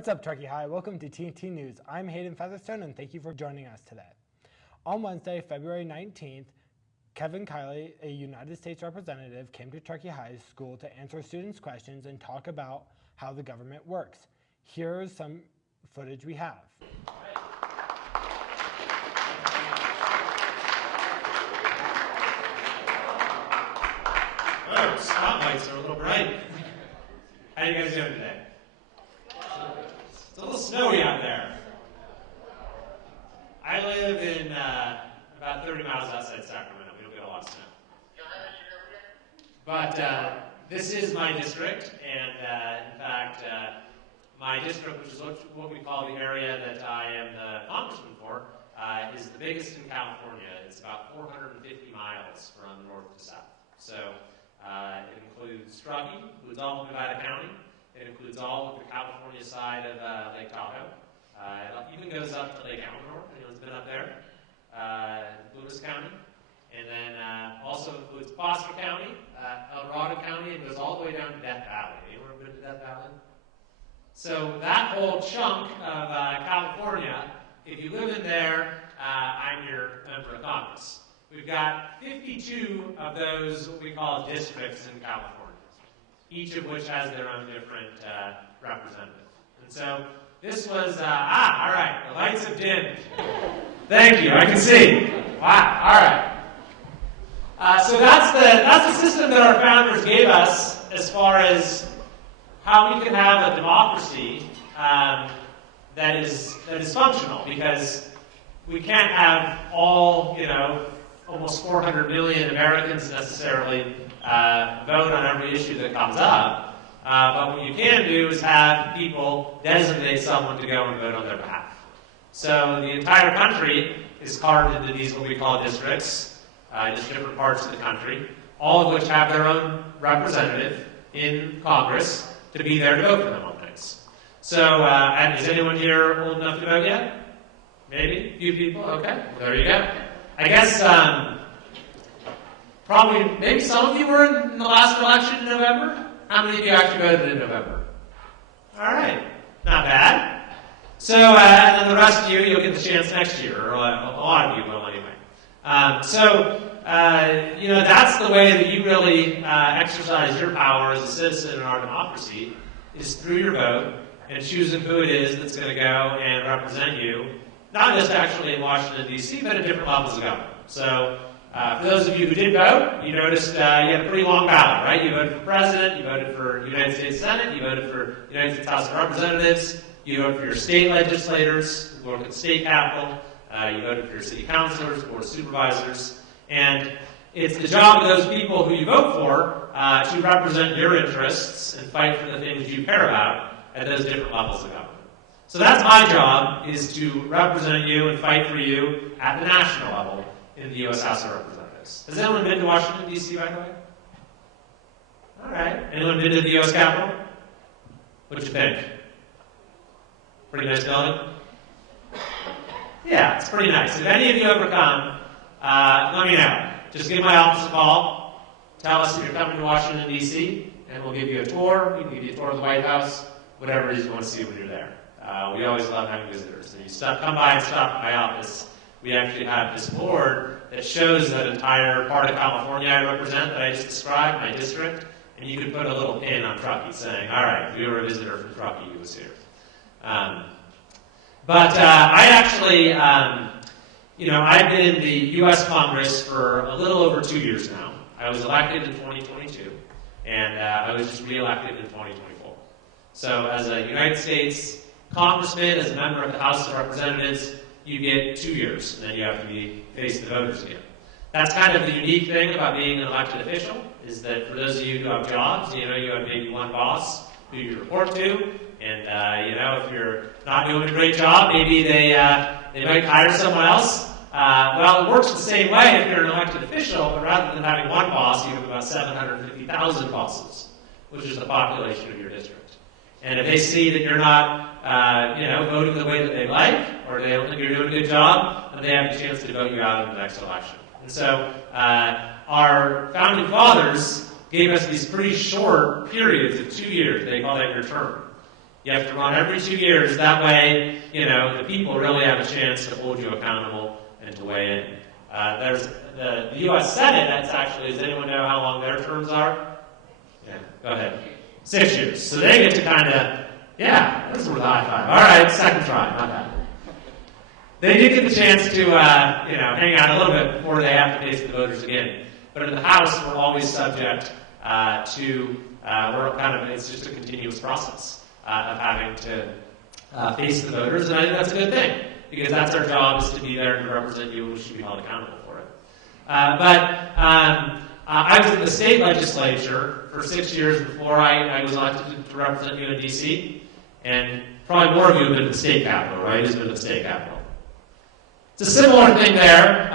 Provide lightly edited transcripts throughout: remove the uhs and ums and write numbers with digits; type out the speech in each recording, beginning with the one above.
What's up, Truckee High? Welcome to TNT News. I'm Hayden Featherstone, and thank you for joining us today. On Wednesday, February 19th, Kevin Kiley, a United States representative, came to Truckee High School to answer students' questions and talk about how the government works. Here's some footage we have. Oh, spotlights are a little bright. How you guys doing today? It's a little snowy out there. I live in about 30 miles outside Sacramento. We don't get a lot of snow. But this is my district, and in fact, my district, which is what we call the area that I am the congressman for, is the biggest in California. It's about 450 miles from north to south. So it includes Truckee, includes all of Nevada County. It includes all of the California side of Lake Tahoe. It even goes up to Lake Allenor. Anyone's been up there? Lewis County. And then also includes Foster County, El Dorado County, and goes all the way down to Death Valley. Anyone ever been to Death Valley? So that whole chunk of California, if you live in there, I'm your member of Congress. We've got 52 of those, what we call districts in California, each of which has their own different representative. And so this was, all right, the lights have dimmed. Thank you, I can see. Wow, all right. So that's the system that our founders gave us as far as how we can have a democracy that is functional, because we can't have all, almost 400 million Americans necessarily vote on every issue that comes up. But what you can do is have people designate someone to go and vote on their behalf. So the entire country is carved into these what we call districts, just different parts of the country, all of which have their own representative in Congress to be there to vote for them on things. So is anyone here old enough to vote yet? Maybe? A few people? Okay. Well, there you go. I guess probably maybe some of you were in the last election in November. How many of you actually voted in November? All right. Not bad. So, and then the rest of you, you'll get the chance next year, or a lot of you will anyway. That's the way that you really exercise your power as a citizen in our democracy, is through your vote and choosing who it is that's going to go and represent you, not just actually in Washington, D.C., but at different levels of government. So, for those of you who did vote, you noticed you had a pretty long ballot, right? You voted for president, you voted for United States Senate, you voted for United States House of Representatives, you voted for your state legislators who work at the state capitol, you voted for your city councilors, board of supervisors, and it's the job of those people who you vote for to represent your interests and fight for the things you care about at those different levels of government. So that's my job, is to represent you and fight for you at the national level in the U.S. House of Representatives. Has anyone been to Washington, D.C., by the way? All right. Anyone been to the U.S. Capitol? What'd you think? Pretty nice building? Yeah, it's pretty nice. If any of you ever come, let me know. Just give my office a call. Tell us if you're coming to Washington, D.C., and we'll give you a tour. We can give you a tour of the White House, whatever it is you want to see when you're there. We always love having visitors. And you come by and stop at my office. We actually have this board that shows that entire part of California I represent that I just described, my district, and you can put a little pin on Truckee saying, all right, if you were a visitor from Truckee, you was here. I actually, I've been in the U.S. Congress for a little over 2 years now. I was elected in 2022, and I was just reelected in 2024. So as a United States Congressman, as a member of the House of Representatives, you get 2 years, and then you have to face the voters again. That's kind of the unique thing about being an elected official, is that for those of you who have jobs, you have maybe one boss who you report to, and if you're not doing a great job, maybe they might hire someone else. Well, it works the same way if you're an elected official, but rather than having one boss, you have about 750,000 bosses, which is the population of your district. And if they see that you're not, voting the way that they like, or they don't think you're doing a good job, then they have a chance to vote you out in the next election. And so our founding fathers gave us these pretty short periods of 2 years. They call that your term. You have to run every 2 years. That way, the people really have a chance to hold you accountable and to weigh in. There's the U.S. Senate. That's actually, does anyone know how long their terms are? Yeah, go ahead. 6 years. So they get to kind of, yeah, this is worth a high five. All right, second try, not bad. They do get the chance to, hang out a little bit before they have to face the voters again. But in the House, we're always subject it's just a continuous process of having to face the voters, and I think that's a good thing, because that's our job, is to be there and to represent you, and we should be held accountable for it. I was in the state legislature for 6 years before I was elected to represent you in D.C., and probably more of you have been to the state capitol, right? Who's been to the state capitol? It's a similar thing there.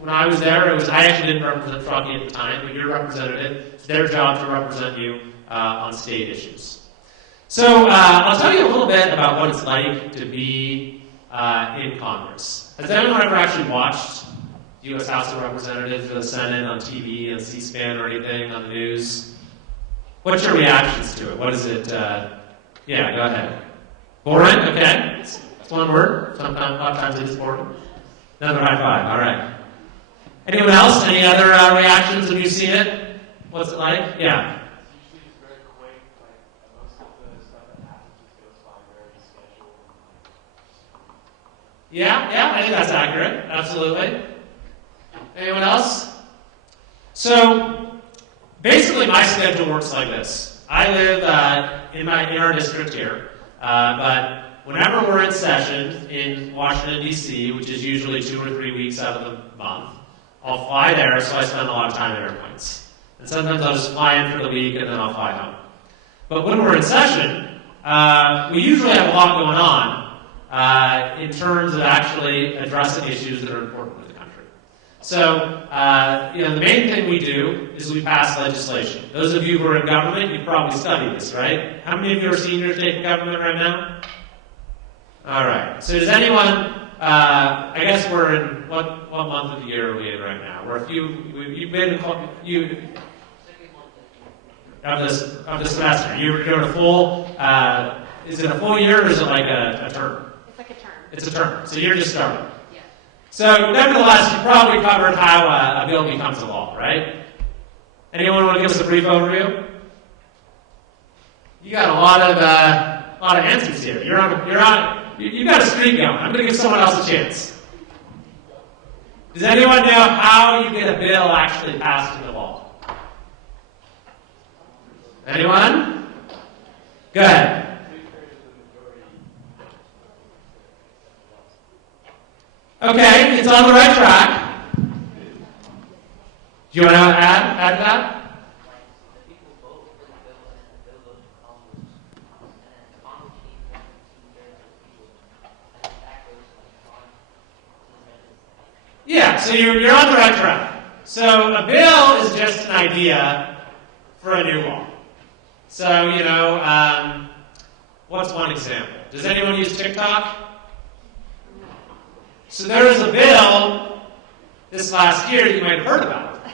When I was there, I actually didn't represent Truckee at the time, but your representative, it's their job to represent you on state issues. So I'll tell you a little bit about what it's like to be in Congress. Has anyone ever actually watched the U.S. House of Representatives or the Senate on TV, on C-SPAN or anything, on the news? What's your reactions to it? What is it? Yeah, go ahead. Boring? Okay. That's one word. A lot of times it is boring. Another high five. All right. Anyone else? Any other reactions when you've seen it? What's it like? Yeah. Usually it's very quick. Most of the stuff that happens just goes by very scheduled. Yeah, I think that's accurate. Absolutely. Anyone else? So, basically my schedule works like this. I live in our district here, but whenever we're in session in Washington, D.C., which is usually 2 or 3 weeks out of the month, I'll fly there, so I spend a lot of time in airplanes. And sometimes I'll just fly in for the week, and then I'll fly home. But when we're in session, we usually have a lot going on in terms of actually addressing issues that are important to the country. So, the main thing we do is we pass legislation. Those of you who are in government, you probably studied this, right? How many of you are seniors taking government right now? All right. So does anyone... I guess we're in what month of the year are we in right now? We're you've been of the semester. You're doing a full. Is it a full year or is it like a term? It's like a term. It's a term. So you're just starting. Yeah. So nevertheless, you probably covered how a bill becomes a law, right? Anyone want to give us a brief overview? You got a lot of answers here. You've got a streak going. I'm going to give someone else a chance. Does anyone know how you get a bill actually passed into law? Anyone? Go ahead. Okay, it's on the right track. Do you want to add to that? Yeah, so you're on the right track. So a bill is just an idea for a new law. So, what's one example? Does anyone use TikTok? So there was a bill this last year you might have heard about.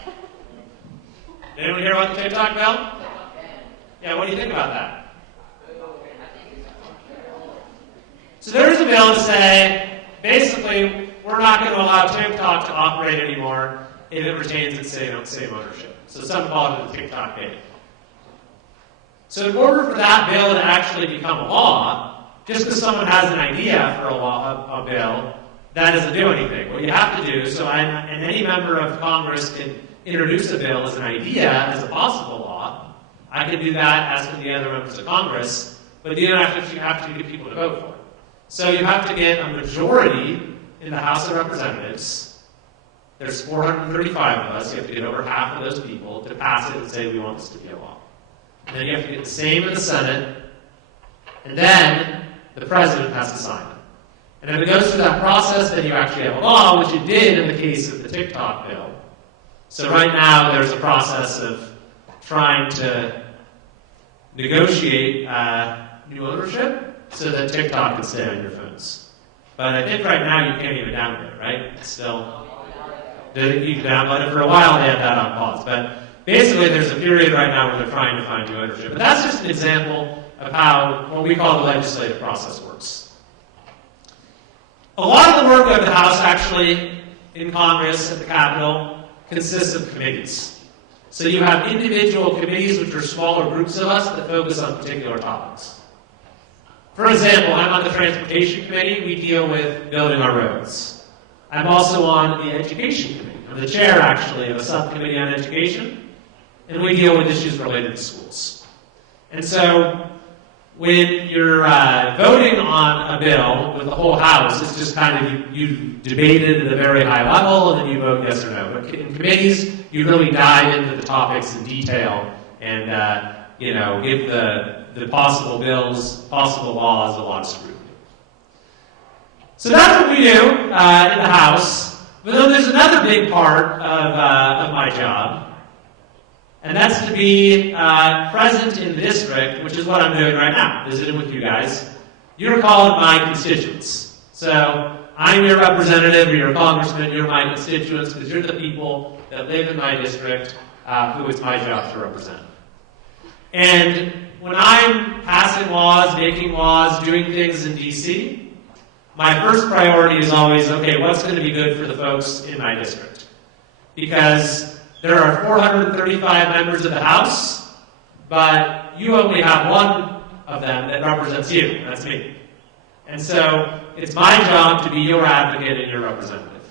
Did anyone hear about the TikTok bill? Yeah, what do you think about that? So there's a bill to say, basically, we're not going to allow TikTok to operate anymore if it retains its same ownership. So some call it the TikTok ban. So in order for that bill to actually become a law, just because someone has an idea for a bill, that doesn't do anything. What you have to do, and any member of Congress can introduce a bill as an idea, as a possible law. I can do that, as can the other members of Congress, but you have to get people to vote for it. So you have to get a majority in the House of Representatives. There's 435 of us. You have to get over half of those people to pass it and say we want this to be a law. And then you have to get the same in the Senate, and then the President has to sign it. And if it goes through that process, then you actually have a law, which it did in the case of the TikTok bill. So right now, there's a process of trying to negotiate new ownership so that TikTok can stay on your phones. But I think right now you can't even download it, right? It's still, you can download it. For a while they had that on pause. But basically there's a period right now where they're trying to find new ownership. But that's just an example of how what we call the legislative process works. A lot of the work of the House actually in Congress at the Capitol consists of committees. So you have individual committees, which are smaller groups of us that focus on particular topics. For example, I'm on the Transportation Committee. We deal with building our roads. I'm also on the Education Committee. I'm the chair, actually, of a subcommittee on education, and we deal with issues related to schools. And so when you're voting on a bill with the whole House, it's just kind of you debate it at a very high level, and then you vote yes or no. But in committees, you really dive into the topics in detail and give the possible bills, possible laws a lot of scrutiny. So that's what we do in the House. But then there's another big part of my job, and that's to be present in the district, which is what I'm doing right now, visiting with you guys. You're called my constituents. So I'm your representative, or your congressman, you're my constituents, because you're the people that live in my district, who it's my job to represent. And when I'm passing laws, making laws, doing things in D.C., my first priority is always, okay, what's going to be good for the folks in my district? Because there are 435 members of the House, but you only have one of them that represents you, and that's me. And so it's my job to be your advocate and your representative.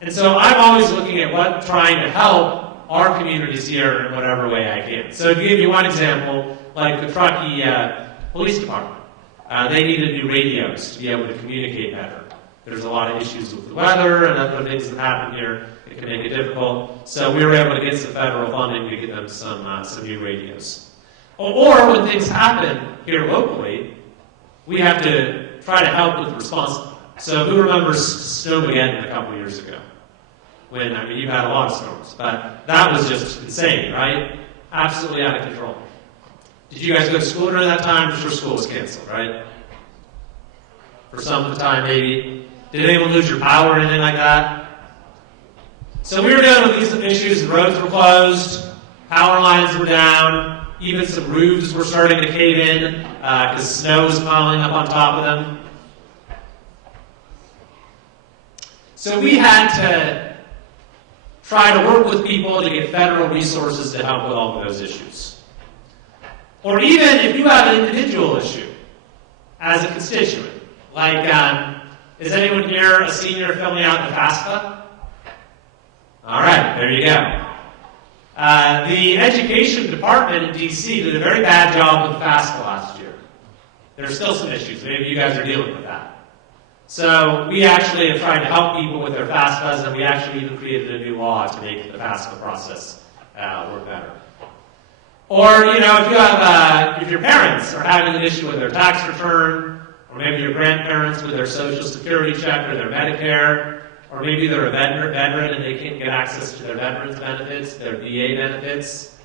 And so I'm always looking at trying to help our communities here in whatever way I can. So to give you one example, like the Truckee Police Department. They needed new radios to be able to communicate better. There's a lot of issues with the weather and other things that happen here that can make it difficult. So we were able to get some federal funding to get them some new radios. Or when things happen here locally, we have to try to help with response. So who remembers Snowmageddon a couple years ago? You've had a lot of storms, but that was just insane, right? Absolutely out of control. Did you guys go to school during that time? I'm sure school was canceled, right? For some of the time, maybe. Did anyone lose your power or anything like that? So we were dealing with these issues. The roads were closed, power lines were down, even some roofs were starting to cave in because snow was piling up on top of them. So we had to try to work with people to get federal resources to help with all of those issues. Or even if you have an individual issue as a constituent, like, is anyone here a senior filling out the FAFSA? All right, there you go. The education department in D.C. did a very bad job with FAFSA last year. There's still some issues. Maybe you guys are dealing with that. So we actually have tried to help people with their FAFSAs, and we actually even created a new law to make the FAFSA process work better. Or, if your parents are having an issue with their tax return, or maybe your grandparents with their Social Security check or their Medicare, or maybe they're a veteran and they can't get access to their veterans benefits, their VA benefits.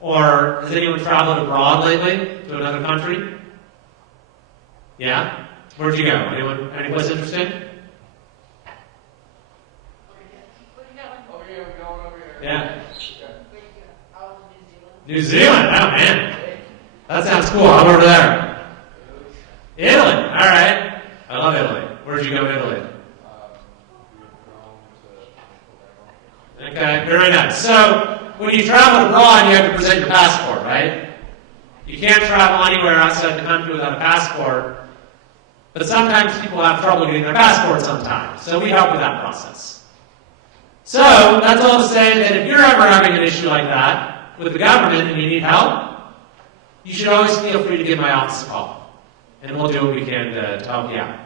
Or has anyone traveled abroad lately to another country? Yeah? Where'd you go? Any place interesting? Yeah. New Zealand, oh man. That sounds cool. I'm over there. Italy, all right. I love Italy. Where'd you go in Italy? Okay, very nice. So, when you travel abroad, you have to present your passport, right? You can't travel anywhere outside the country without a passport, but sometimes people have trouble getting their passport sometimes. So we help with that process. So, that's all to say that if you're ever having an issue like that, with the government and you need help, you should always feel free to give my office a call. And we'll do what we can to help you out.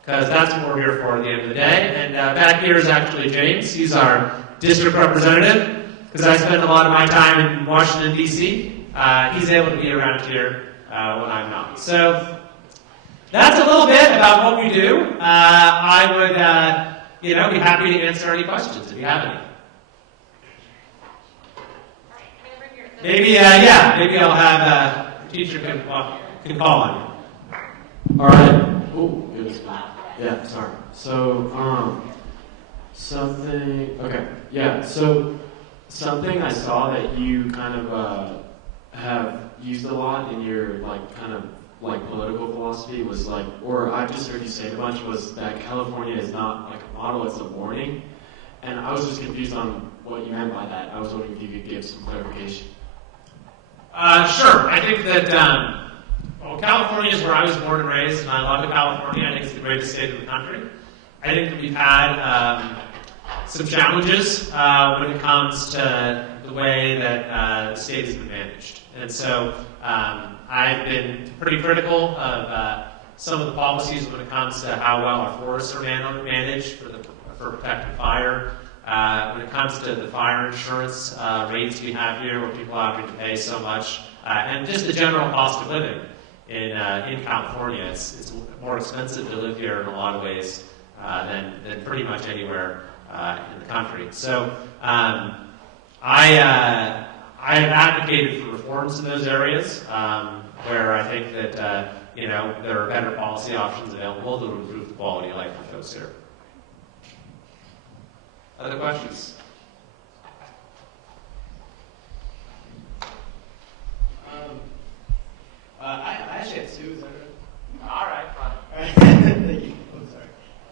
Because that's what we're here for at the end of the day. And back here is actually James. He's our district representative. Because I spend a lot of my time in Washington, D.C. He's able to be around here when I'm not. So that's a little bit about what we do. I would be happy to answer any questions if you have any. Maybe I'll have a teacher can call on you. All right. Oh, yeah, sorry. So, okay. Yeah, so something I saw that you kind of have used a lot in your political philosophy was or I've just heard you say a bunch, was that California is not like a model, it's a warning. And I was just confused on what you meant by that. I was wondering if you could give some clarification. Sure. I think that, California is where I was born and raised, and I love California. I think it's the greatest state in the country. I think that we've had some challenges when it comes to the way that the state has been managed. And so I've been pretty critical of some of the policies when it comes to how well our forests are managed for protecting fire. When it comes to the fire insurance rates we have here, where people are having to pay so much, and just the general cost of living in California, it's more expensive to live here in a lot of ways than pretty much anywhere in the country. So I have advocated for reforms in those areas where I think that there are better policy options available to improve the quality of life for folks here. Other questions? I actually have two. Is that right? All right, fine. Thank you. I'm sorry.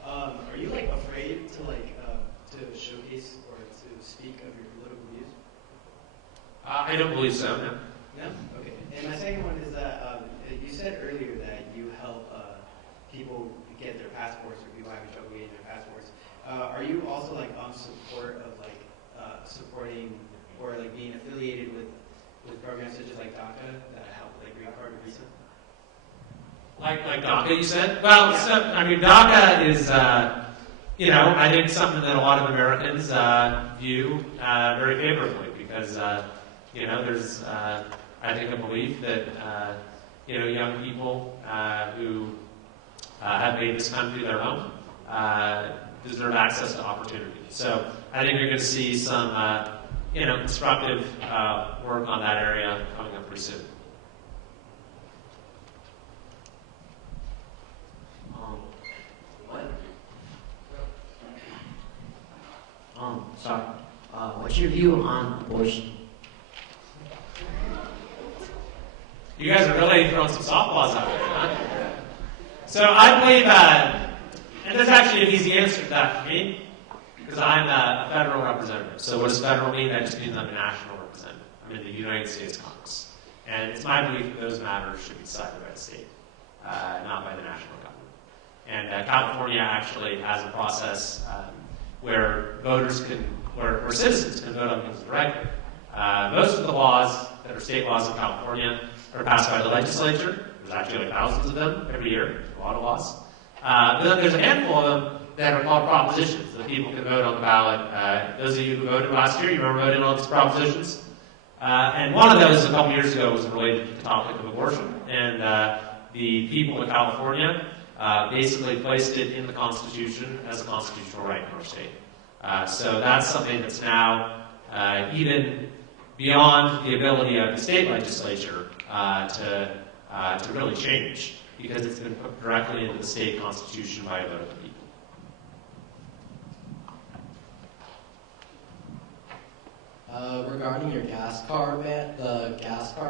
Are you afraid to showcase or to speak of your political views? I don't believe so. No. No. Okay. And my second one is that you said earlier that you help people get their passports, or people having trouble getting their passports. Are you also support of supporting or being affiliated with programs such as DACA that help green card visa? Like DACA, you said? Well, yeah. So, DACA is, I think something that a lot of Americans view very favorably because, there's, I think, a belief that, young people who have made this country their home deserve access to opportunity. So I think you're going to see some, constructive work on that area coming up pretty soon. What's your view on abortion? You guys are really throwing some softballs out there, huh? So I believe, and there's actually an easy answer to that for me, because I'm a federal representative. So what does federal mean? That just means I'm a national representative. I'm in the United States Congress. And it's my belief that those matters should be decided by the state, not by the national government. And California actually has a process where citizens can vote on things directly. Most of the laws that are state laws in California are passed by the legislature. There's actually thousands of them every year, a lot of laws. But then there's a handful of them that are called propositions that people can vote on the ballot. Those of you who voted last year, you remember voting on these propositions? And one of those a couple years ago was related to the topic of abortion. And the people in California basically placed it in the Constitution as a constitutional right in our state. So that's something that's now even beyond the ability of the state legislature to really change, because it's been put directly into the state constitution by a vote of the people. Regarding your the gas car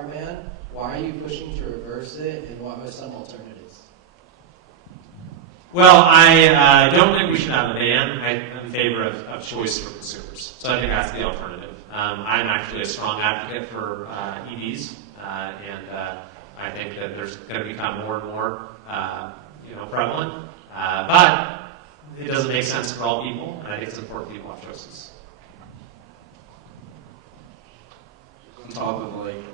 ban, why are you pushing to reverse it, and what are some alternatives? Well, I don't think we should have a ban. I'm in favor of choice for consumers. So I think that's the alternative. I'm actually a strong advocate for EVs, and I think that there's going to become more and more prevalent. But it doesn't make sense for all people, and I think it's important people have choices. On top of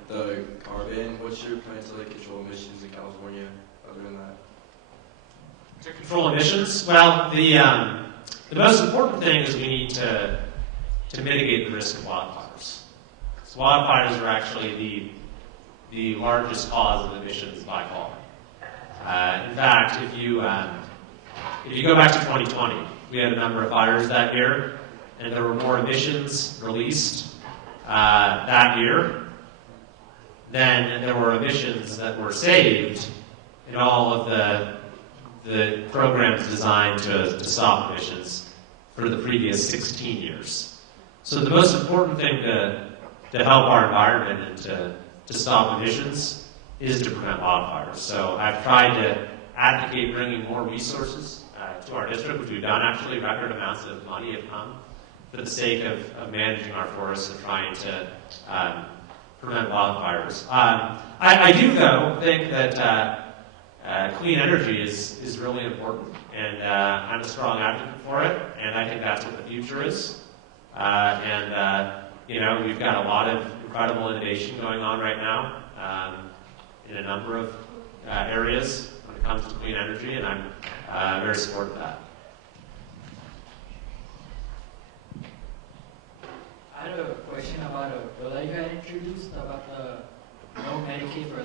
the car ban, what's your plan to control emissions in California other than that? To control emissions? Well, the most important thing is we need to mitigate the risk of wildfires. So wildfires are actually the largest cause of emissions by far. In fact, if you go back to 2020, we had a number of fires that year, and there were more emissions released that year than there were emissions that were saved in all of the programs designed to stop emissions for the previous 16 years. So the most important thing to help our environment and to stop emissions is to prevent wildfires. So I've tried to advocate bringing more resources to our district, which we've done actually. Record amounts of money have come for the sake of managing our forests and trying to prevent wildfires. I do, though, think that clean energy is really important, and I'm a strong advocate for it, and I think that's what the future is. We've got a lot of incredible innovation going on right now in a number of areas when it comes to clean energy, and I'm very supportive of that. I had a question about a bill that you had introduced about the No Medicaid for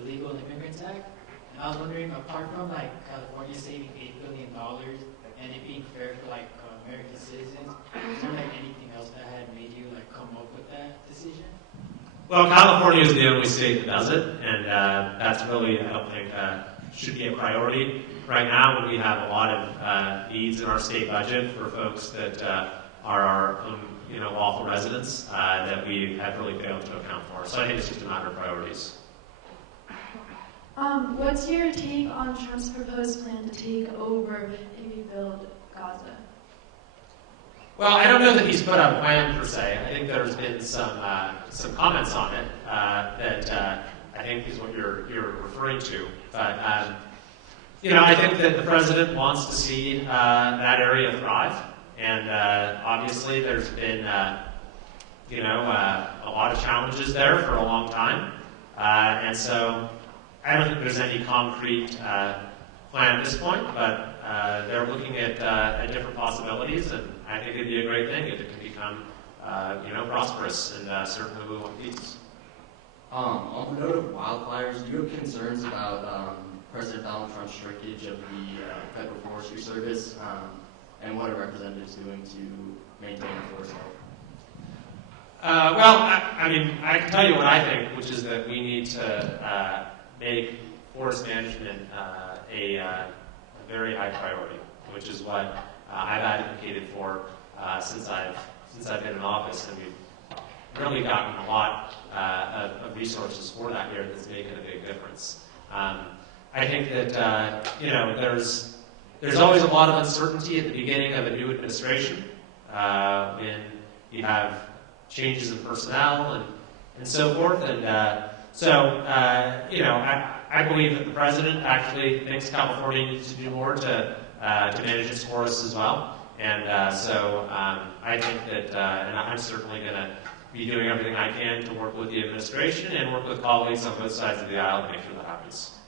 Illegal Immigrants Act. And I was wondering, apart from like California saving $8 billion and it being fair for like American citizens, is there like anything else that had made you like come up with that decision? Well, California is the only state that does it, and that's really, I don't think, should be a priority right now when we have a lot of needs in our state budget for folks that are our own, lawful residents that we have really failed to account for. So I think it's just a matter of priorities. What's your take on Trump's proposed plan to take over and rebuild Gaza? Well, I don't know that he's put out a plan per se. I think there's been some comments on it that I think is what you're referring to. But I think that the president wants to see that area thrive, and obviously there's been a lot of challenges there for a long time, and so I don't think there's any concrete plan at this point, but they're looking at different possibilities, and I think it'd be a great thing if it can become prosperous, and certainly we want peace. On the note of wildfires, do you have concerns about President Donald Trump's shrinkage of the Federal Forestry Service and what a representative is doing to maintain the forest health? I can tell you what I think, which is that we need to make forest management a very high priority, which is what I've advocated for since I've been in office, and we've really gotten a lot of resources for that here that's making a big difference. I think that there's always a lot of uncertainty at the beginning of a new administration when you have changes in personnel and so forth, and I believe that the president actually thinks California needs to do more to manage its forests as well. And I think that, and I'm certainly going to be doing everything I can to work with the administration and work with colleagues on both sides of the aisle to make sure that happens.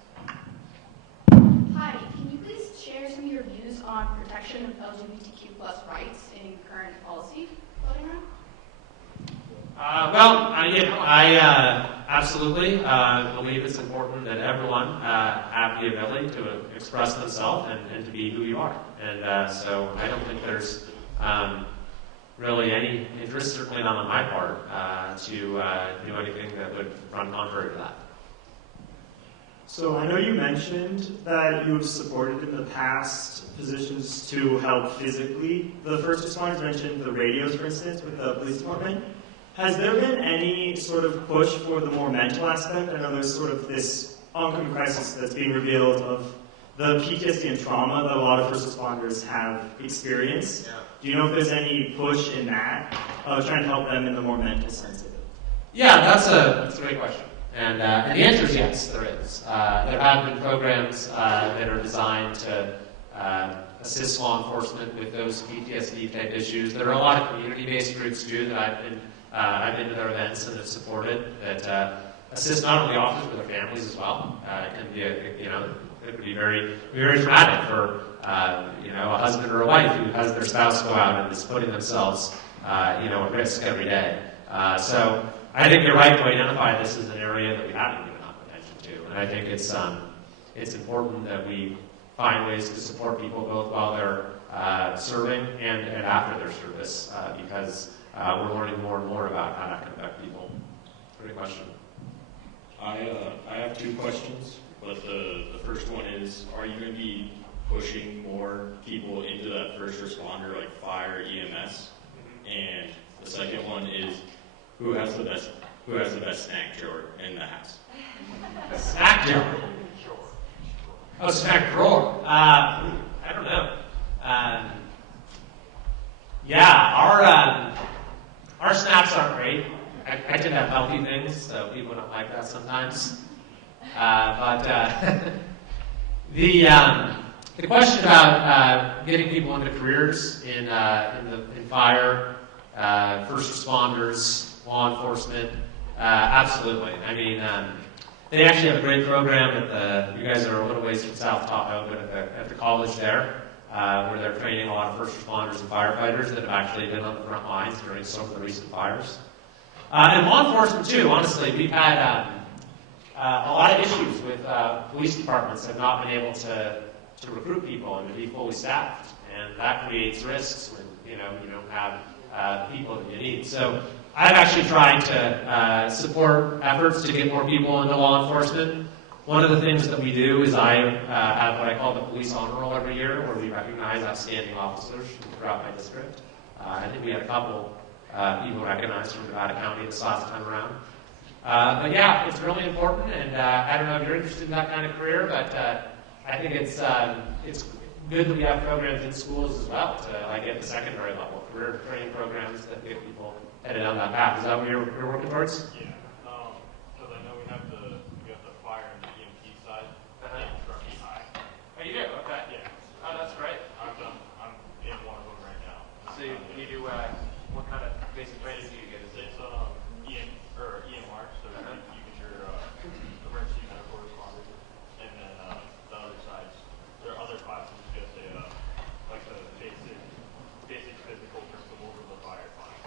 Hi, can you please share some of your views on protection of LGBTQ+ rights in current policy floating around? I absolutely believe it's important that everyone have the ability to express themselves and to be who you are. And so I don't think there's really any interest, certainly not on my part, to do anything that would run contrary to that. So I know you mentioned that you have supported in the past positions to help physically. The first responders mentioned the radios, for instance, with the police department. Has there been any sort of push for the more mental aspect? I know there's sort of this oncoming crisis that's being revealed of the PTSD and trauma that a lot of first responders have experienced. Yeah. Do you know if there's any push in that of trying to help them in the more mental sense of it? Yeah, that's a great question. And the answer is yes, there is. There have been programs that are designed to assist law enforcement with those PTSD type issues. There are a lot of community-based groups too that I've been to their events and have supported that assist not only officers but their families as well. It can be it could be very traumatic for a husband or a wife who has their spouse go out and is putting themselves at risk every day. So I think you're right to identify this as an area that we haven't given enough attention to, and I think it's important that we find ways to support people both while they're serving and after their service, because we're learning more and more about how that can affect people. Great question. I have two questions, but the first one is, are you going to be pushing more people into that first responder, like fire, EMS? And The second one is who has the best snack drawer in the house? Snack drawer. Oh, snack drawer. I don't know. Yeah, our snacks aren't great. I tend to have healthy things, so people don't like that sometimes. But the question about getting people into careers in fire, first responders, law enforcement, absolutely. I mean, they actually have a great program at you guys are a little ways from South Tahoe, but at the college there, where they're training a lot of first responders and firefighters that have actually been on the front lines during some of the recent fires. And law enforcement too, honestly. We've had a lot of issues with police departments have not been able to recruit people and to be fully staffed. And that creates risks when you don't have people that you need. So I've actually tried to support efforts to get more people into law enforcement. One of the things that we do is I have what I call the police honor roll every year, where we recognize outstanding officers throughout my district. I think we had a couple people recognized from Nevada County this last time around. But yeah, it's really important, and I don't know if you're interested in that kind of career, but I think it's good that we have programs in schools as well to like at the secondary level, career training programs that get people headed down that path. Is that what you're working towards? Yeah, because I know we have the fire and the EMT side. Pretty high. Oh, you do? Okay. Yeah. Oh, that's great. I'm in one of them right now. So you do what kind of basic training do you get? It's EMR, so you get your emergency medical responders, and then the other sides, there are other classes just like the basic physical principles of the firefighting.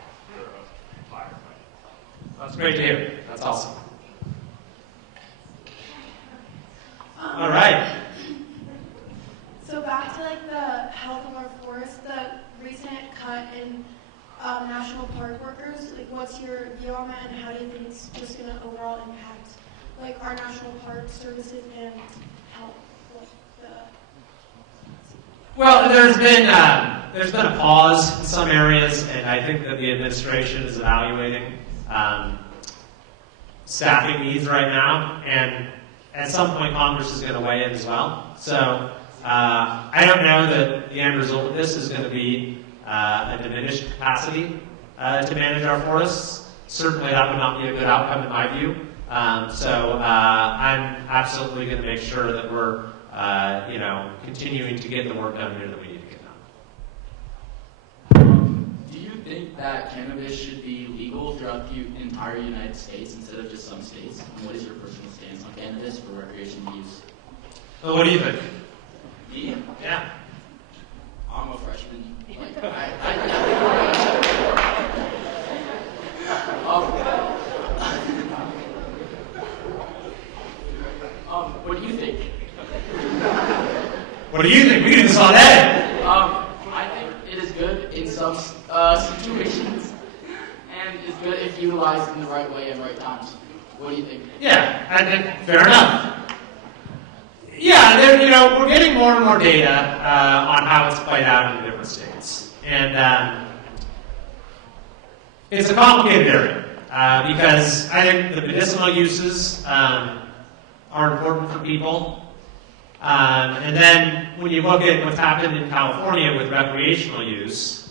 That's great to hear. That's awesome. All right. So back to like the health of our forests, the recent cut in national park workers, like what's your view on that, and how do you think it's just going to overall impact like our national park services and help with the... Well, there's been a pause in some areas, and I think that the administration is evaluating staffing needs right now, and at some point Congress is going to weigh in as well. So I don't know that the end result of this is going to be a diminished capacity to manage our forests. Certainly that would not be a good outcome in my view. So I'm absolutely going to make sure that we're continuing to get the work done here that we need to get done. Do you think that cannabis should be legal throughout the entire United States instead of just some states? And what is your personal stance on cannabis for recreational use? Well, what do you think? Me? Yeah. I'm a freshman. What do you think? What do you think? We can do this all day. I think it is good in some situations, and it's good if utilized in the right way and right times. What do you think? Yeah, and fair enough. Yeah, we're getting more and more data on how it's played out in the different states, and it's a complicated area because I think the medicinal uses are important for people. And then when you look at what's happened in California with recreational use,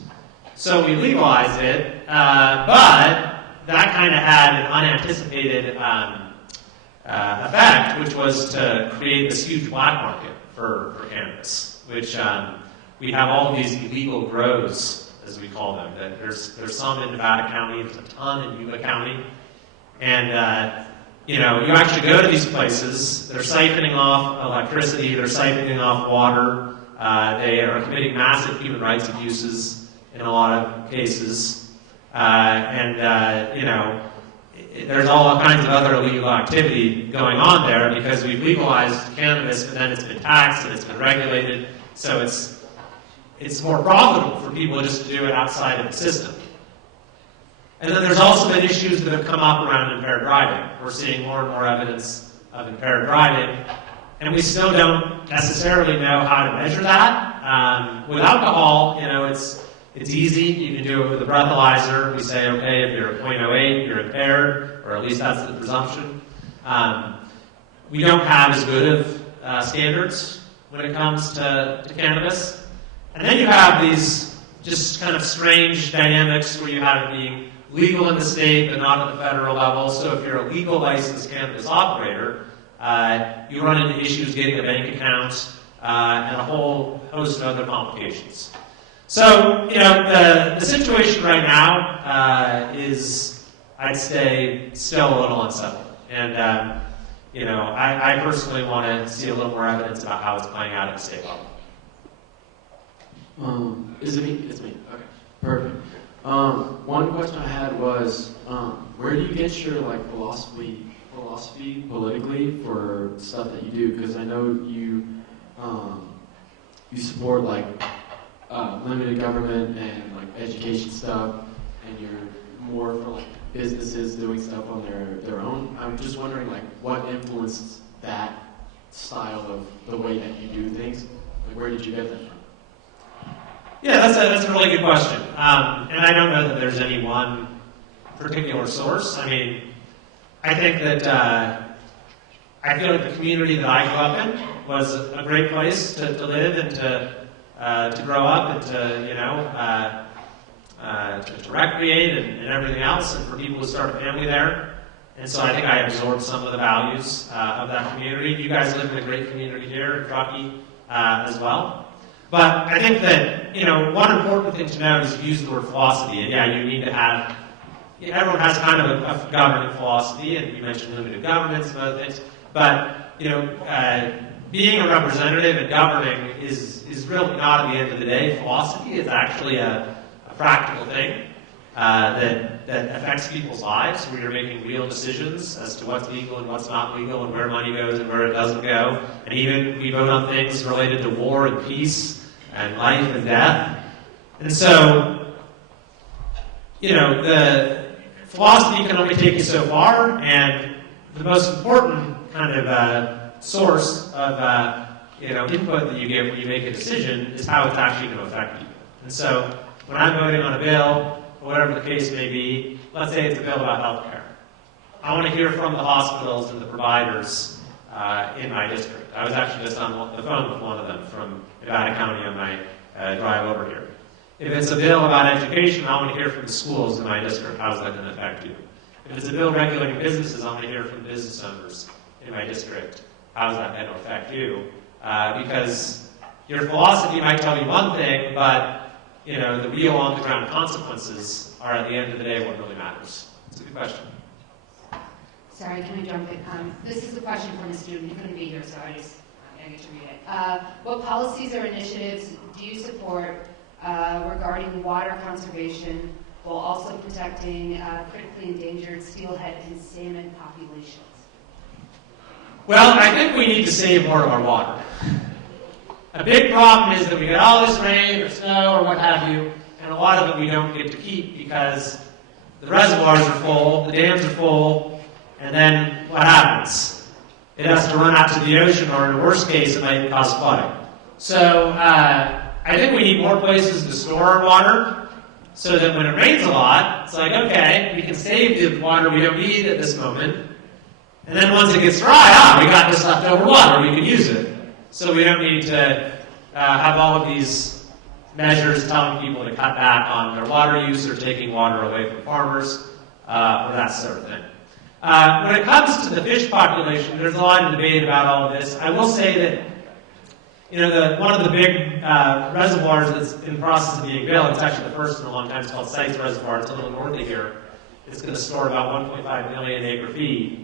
so we legalized it, but that kind of had an unanticipated effect, which was to create this huge black market for cannabis, which we have all these illegal grows, as we call them. There's some in Nevada County, there's a ton in Yuba County, and you actually go to these places, they're siphoning off electricity, they're siphoning off water, they are committing massive human rights abuses in a lot of cases, there's all kinds of other illegal activity going on there because we've legalized cannabis, but then it's been taxed and it's been regulated, so it's more profitable for people just to do it outside of the system. And then there's also been issues that have come up around impaired driving. We're seeing more and more evidence of impaired driving, and we still don't necessarily know how to measure that. With alcohol, It's easy. You can do it with a breathalyzer. We say, okay, if you're at 0.08, you're impaired, or at least that's the presumption. We don't have as good of standards when it comes to cannabis. And then you have these just kind of strange dynamics where you have it being legal in the state but not at the federal level. So if you're a legal licensed cannabis operator, you run into issues getting a bank account and a whole host of other complications. So, the situation right now is, I'd say, still a little unsettled. And, I personally want to see a little more evidence about how it's playing out at the state level. Is it me? It's me. Okay, perfect. One question I had was, where do you get your philosophy politically for stuff that you do? Because I know you support limited government and education stuff, and you're more for businesses doing stuff on their own. I'm just wondering what influenced that style of the way that you do things. Where did you get that from? Yeah, that's a really good question. And I don't know that there's any one particular source. I mean, I think that I feel like the community that I grew up in was a great place to live and to grow up and to recreate and everything else, and for people to start a family there. And so I think I absorbed some of the values of that community. You guys live in a great community here in Truckee as well. But I think that, one important thing to know is you use the word philosophy. And yeah, you need to have, everyone has kind of a governing philosophy, and you mentioned limited governments and other things. But, being a representative and governing is really not, at the end of the day, philosophy. It's actually a practical thing that affects people's lives, where you're making real decisions as to what's legal and what's not legal, and where money goes and where it doesn't go. And even we vote on things related to war and peace and life and death. And so, the philosophy can only take you so far, and the most important kind of source of input that you get when you make a decision is how it's actually going to affect people. And so, when I'm voting on a bill, or whatever the case may be, let's say it's a bill about health care. I want to hear from the hospitals and the providers in my district. I was actually just on the phone with one of them from Nevada County on my drive over here. If it's a bill about education, I want to hear from the schools in my district. How's that going to affect you? If it's a bill regulating businesses, I want to hear from the business owners in my district. How's that going to affect you? Because your philosophy might tell you one thing, but the real on-the-ground consequences are, at the end of the day, what really matters. It's a good question. Sorry, can I jump in? This is a question from a student who couldn't be here, so I get to read it. What policies or initiatives do you support regarding water conservation while also protecting critically endangered steelhead and salmon populations? Well, I think we need to save more of our water. A big problem is that we get all this rain or snow or what have you, and a lot of it we don't get to keep because the reservoirs are full, the dams are full, and then what happens? It has to run out to the ocean, or in the worst case, it might cause flooding. So I think we need more places to store our water so that when it rains a lot, it's like, okay, we can save the water we don't need at this moment. And then once it gets dry, we got this leftover water, we can use it. So we don't need to have all of these measures telling people to cut back on their water use or taking water away from farmers or that sort of thing. When it comes to the fish population, there's a lot of debate about all of this. I will say that one of the big reservoirs that's in the process of being built, it's actually the first in a long time, it's called Sites Reservoir. It's a little north of here. It's going to store about 1.5 million acre feet.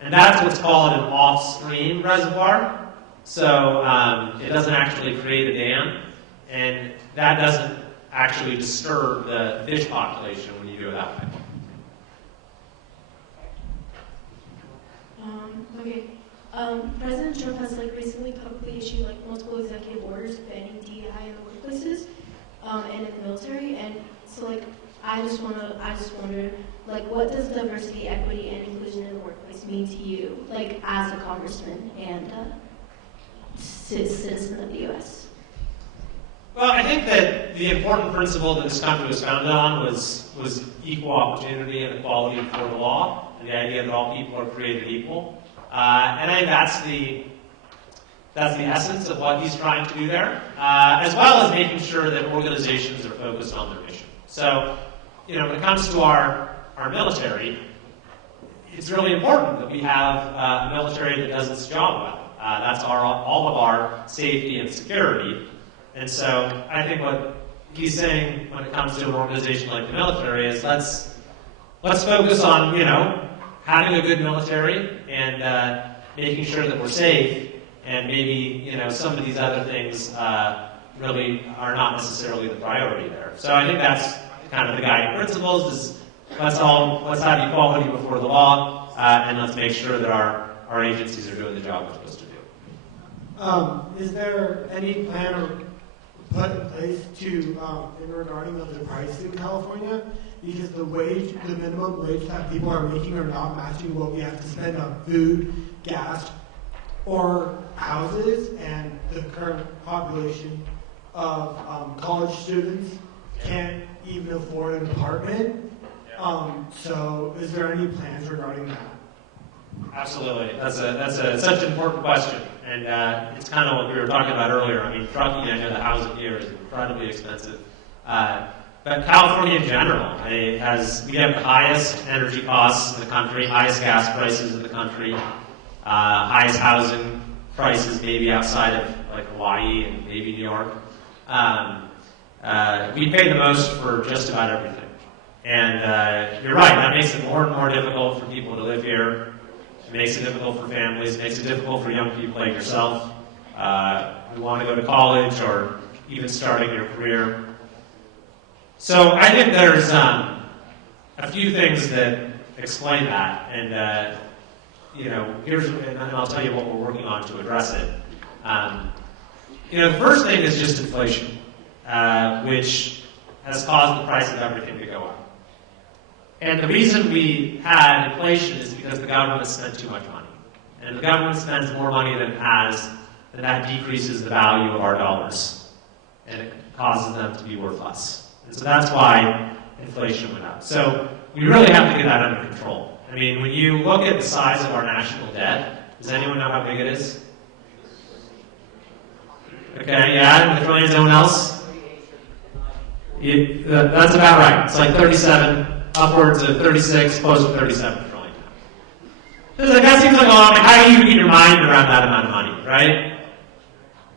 And that's what's called an off-stream reservoir. So it doesn't actually create a dam, and that doesn't actually disturb the fish population when you do it that way. Okay. President Trump has recently publicly issued multiple executive orders banning DEI in the workplaces and in the military, and so I just wonder what does diversity, equity, and inclusion in the workplace mean to you, as a congressman and citizen of the U.S.? Well, I think that the important principle that this country was founded on was equal opportunity and equality before the law, and the idea that all people are created equal. And I think that's the essence of what he's trying to do there, as well as making sure that organizations are focused on their mission. So, when it comes to our military, it's really important that we have a military that does its job well. That's all of our safety and security. And so I think what he's saying when it comes to an organization like the military is let's focus on, having a good military and making sure that we're safe, and maybe, some of these other things really are not necessarily the priority there. So I think that's kind of the guiding principles is let's have equality before the law, and let's make sure that our agencies are doing the job they're supposed to do. Is there any plan or put in place in regarding of the prices in California? Because the minimum wage that people are making are not matching what we have to spend on food, gas, or houses, and the current population of college students can't even afford an apartment. So is there any plans regarding that? Absolutely. That's such an important question. And it's kind of what we were talking about earlier. I mean, trucking, I know the housing here is incredibly expensive. But California in general, we have the highest energy costs in the country, highest gas prices in the country, highest housing prices maybe outside of like Hawaii and maybe New York. We pay the most for just about everything. And you're right, that makes it more and more difficult for people to live here. It makes it difficult for families. It makes it difficult for young people like yourself who want to go to college or even starting your career. So I think there's a few things that explain that, and and I'll tell you what we're working on to address it. The first thing is just inflation, which has caused the price of everything to go up. And the reason we had inflation is because the government spent too much money. And if the government spends more money than it has, then that decreases the value of our dollars. And it causes them to be worth less. And so that's why inflation went up. So we really have to get that under control. I mean, when you look at the size of our national debt, does anyone know how big it is? Okay, yeah, in the trillions, anyone else? That's about right. It's like 37, upwards of 36, close to 37 trillion. That seems like a lot. How do you get your mind around that amount of money, right?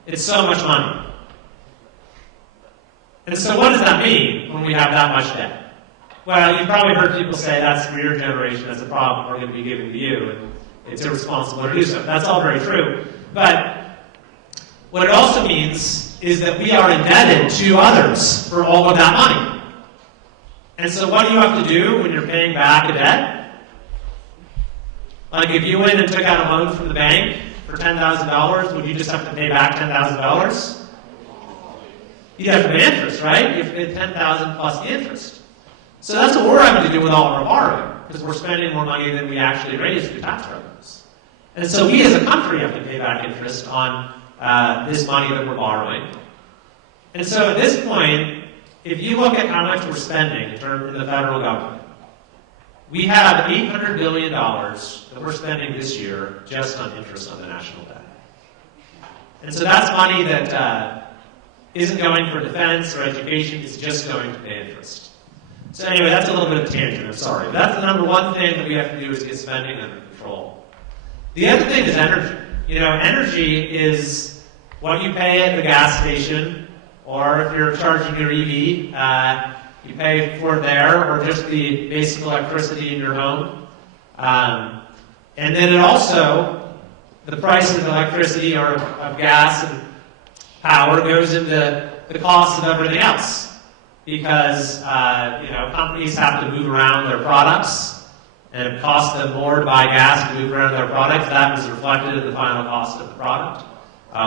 It's so much money. And so what does that mean when we have that much debt? Well, you've probably heard people say that's for your generation, that's a problem we're going to be giving to you, and it's irresponsible to do so. That's all very true. But what it also means is that we are indebted to others for all of that money. And so what do you have to do when you're paying back a debt? Like if you went and took out a loan from the bank for $10,000, would you just have to pay back $10,000? You have to pay interest, right? You have to pay $10,000 plus the interest. So that's what we're having to do with all of our borrowing, because we're spending more money than we actually raise through tax revenues. And so we as a country have to pay back interest on this money that we're borrowing. And so at this point, if you look at how much we're spending in the federal government, we have $800 billion that we're spending this year just on interest on the national debt. And so that's money that isn't going for defense or education, it's just going to pay interest. So anyway, that's a little bit of a tangent, I'm sorry. But that's the number one thing that we have to do is get spending under control. The other thing is energy. Energy is what you pay at the gas station, or if you're charging your EV, you pay for it there, or just the basic electricity in your home. And then it also, the price of electricity or of gas and power goes into the cost of everything else. Because companies have to move around their products, and it costs them more to buy gas to move around their products. That is reflected in the final cost of the product,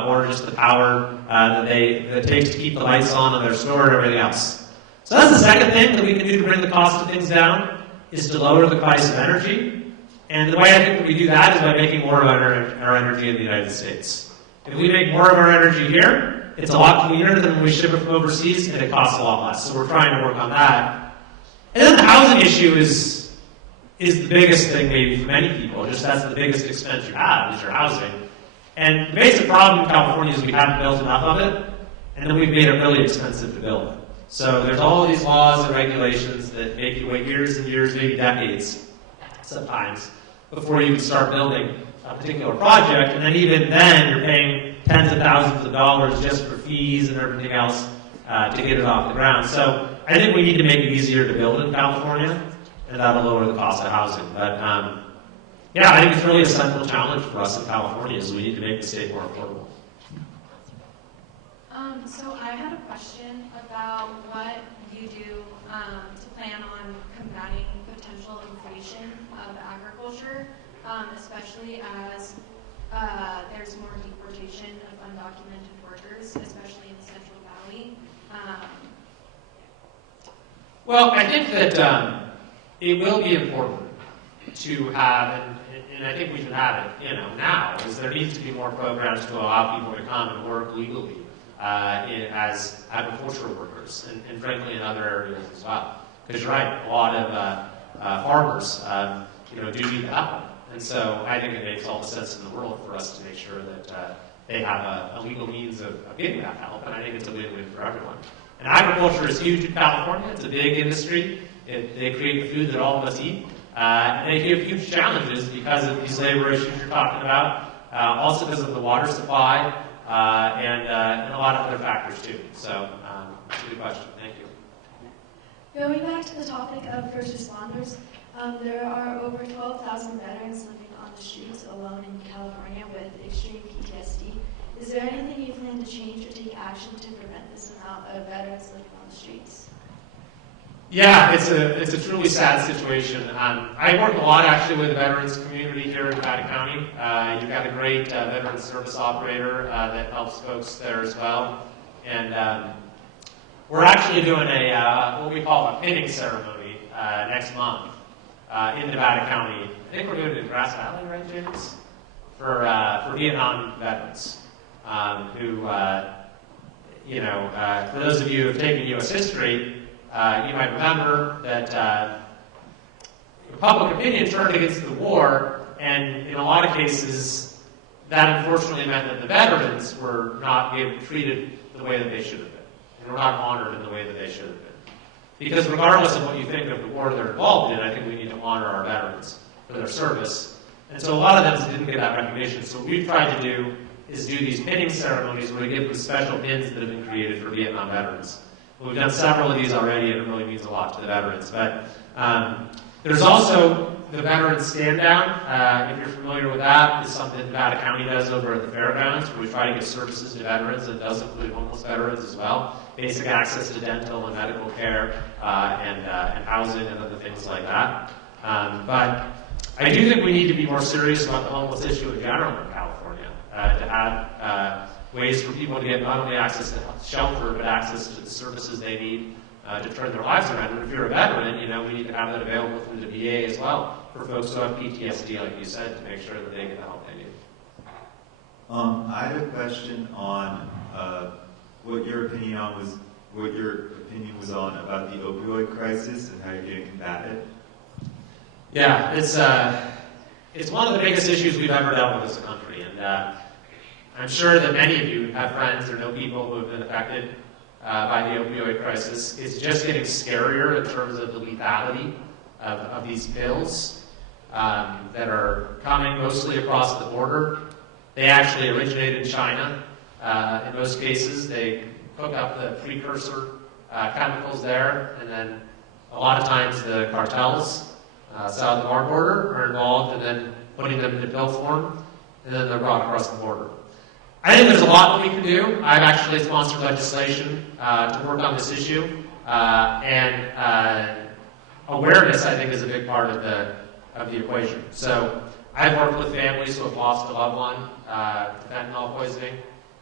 or just the power that it takes to keep the lights on in their store and everything else. So that's the second thing that we can do to bring the cost of things down, is to lower the price of energy. And the way I think that we do that is by making more of our energy in the United States. If we make more of our energy here, it's a lot cleaner than when we ship it from overseas, and it costs a lot less. So we're trying to work on that. And then the housing issue is the biggest thing maybe for many people. Just that's the biggest expense you have is your housing. And the basic problem in California is we haven't built enough of it, and then we've made it really expensive to build. So there's all these laws and regulations that make you wait years and years, maybe decades, sometimes, before you can start building a particular project. And then even then, you're paying tens of thousands of dollars just for fees and everything else to get it off the ground. So I think we need to make it easier to build in California, and that'll lower the cost of housing. But yeah, I think it's really a central challenge for us in California is we need to make the state more affordable. So I had a question about what you do to plan on combating potential inflation of agriculture, especially as there's more deportation of undocumented workers, especially in the Central Valley. Well, I think that it will be important to have, and I think we should have it, now, is there needs to be more programs to allow people to come and work legally as agricultural workers, and frankly in other areas as well. Because you're right, a lot of farmers, do need the help, and so I think it makes all the sense in the world for us to make sure that they have a legal means of getting that help, and I think it's a win-win for everyone. And agriculture is huge in California. It's a big industry. They create the food that all of us eat. And they have huge challenges because of these labor issues you're talking about, also because of the water supply, and a lot of other factors too. So, it's a good question. Thank you. Going back to the topic of first responders, there are over 12,000 veterans living on the streets alone in California with extreme PTSD. Is there anything you plan to change or take action to prevent this amount of veterans living on the streets? Yeah, it's a truly sad situation. I work a lot actually with the veterans community here in Nevada County. You've got a great veteran service operator that helps folks there as well. And we're actually doing what we call a pinning ceremony next month in Nevada County. I think we're doing it in Grass Valley, right, James? For Vietnam veterans who, for those of you who have taken U.S. history, you might remember that public opinion turned against the war, and in a lot of cases, that unfortunately meant that the veterans were not treated the way that they should have been, and were not honored in the way that they should have been. Because regardless of what you think of the war they're involved in, I think we need to honor our veterans for their service. And so a lot of them didn't get that recognition. So what we've tried to do is do these pinning ceremonies where we give them special pins that have been created for Vietnam veterans. We've done several of these already, and it really means a lot to the veterans. But there's also the Veterans Stand Down. If you're familiar with that, it's something Nevada County does over at the fairgrounds, where we try to get services to veterans. It does include homeless veterans as well. Basic access to dental and medical care, and housing and other things like that. But I do think we need to be more serious about the homeless issue in general in California, to have ways for people to get not only access to shelter, but access to the services they need to turn their lives around. And if you're a veteran, we need to have that available through the VA as well for folks who have PTSD, like you said, to make sure that they get the help they need. I had a question on what your opinion was on about the opioid crisis and how you're going to combat it. Yeah, it's one of the biggest issues we've ever dealt with as a country, and I'm sure that many of you have friends or know people who have been affected by the opioid crisis. It's just getting scarier in terms of the lethality of these pills that are coming mostly across the border. They actually originated in China. In most cases, they hook up the precursor chemicals there, and then a lot of times the cartels south of our border are involved in then putting them into pill form, and then they're brought across the border. I think there's a lot that we can do. I've actually sponsored legislation to work on this issue, and awareness, I think, is a big part of the equation. So I've worked with families who have lost a loved one to fentanyl poisoning,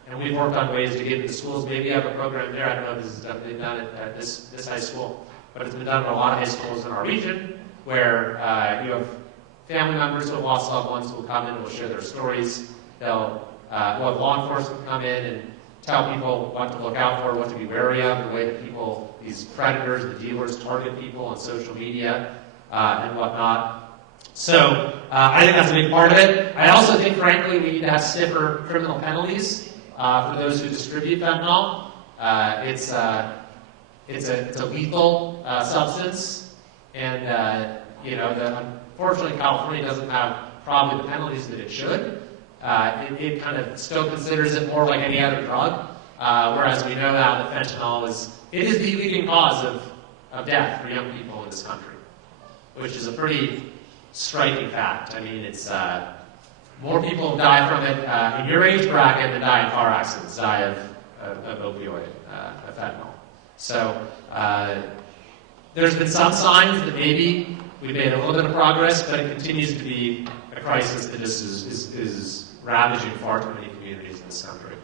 and we've worked on ways to get into schools. Maybe you have a program there. I don't know if this has been done at this high school, but it's been done at a lot of high schools in our region, where you have family members who have lost loved ones who will come in and will share their stories. We'll have law enforcement come in and tell people what to look out for, what to be wary of, the way that people, these predators, the dealers, target people on social media and whatnot. So I think that's a big part of it. I also think, frankly, we need to have stiffer criminal penalties for those who distribute fentanyl. It's a lethal substance, and unfortunately, California doesn't have probably the penalties that it should. It kind of still considers it more like any other drug, whereas we know now that fentanyl is the leading cause of death for young people in this country, which is a pretty striking fact. I mean, it's more people die from it in your age bracket than die in car accidents, die of opioid, of fentanyl. So there's been some signs that maybe we made a little bit of progress, but it continues to be a crisis that is ravaging far too many communities in this country.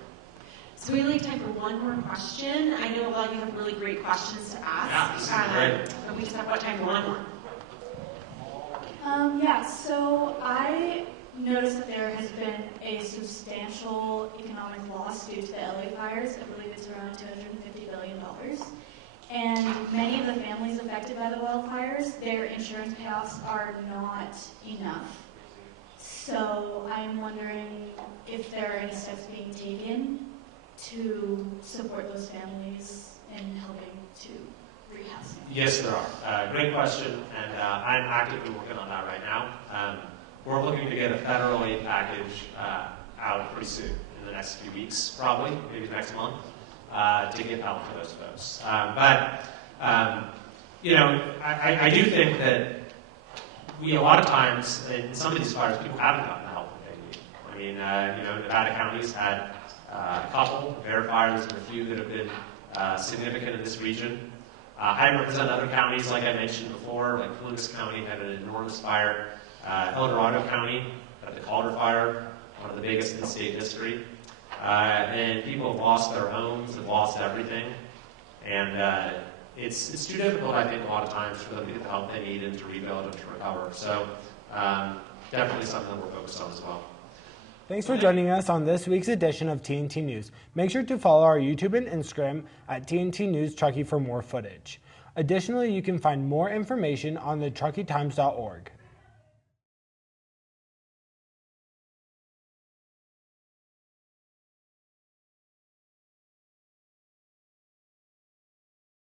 So we only have time for one more question. I know a lot of you have really great questions to ask. Yeah, this is great. But we just have time for one more. So I noticed that there has been a substantial economic loss due to the LA fires. I believe it's around $250 billion. And many of the families affected by the wildfires, their insurance payoffs are not enough. So I'm wondering if there are any steps being taken to support those families in helping to rehab them. Yes, there are. Great question, and I'm actively working on that right now. We're looking to get a federal aid package out pretty soon, in the next few weeks, probably, maybe next month, to get help for those folks. I do think that a lot of times in some of these fires, people haven't gotten the help that they need. I mean, Nevada County's had a couple bear fires and a few that have been significant in this region. I represent other counties, like I mentioned before, like Columbus County had an enormous fire. El Dorado County had the Calder Fire, one of the biggest in state history. And people have lost their homes, have lost everything. And it's too difficult, I think, a lot of times for them to get the help they need and to rebuild and to recover. So definitely something that we're focused on as well. Thanks for joining us on this week's edition of TNT News. Make sure to follow our YouTube and Instagram at TNT News Truckee for more footage. Additionally, you can find more information on the TruckeeTimes.org.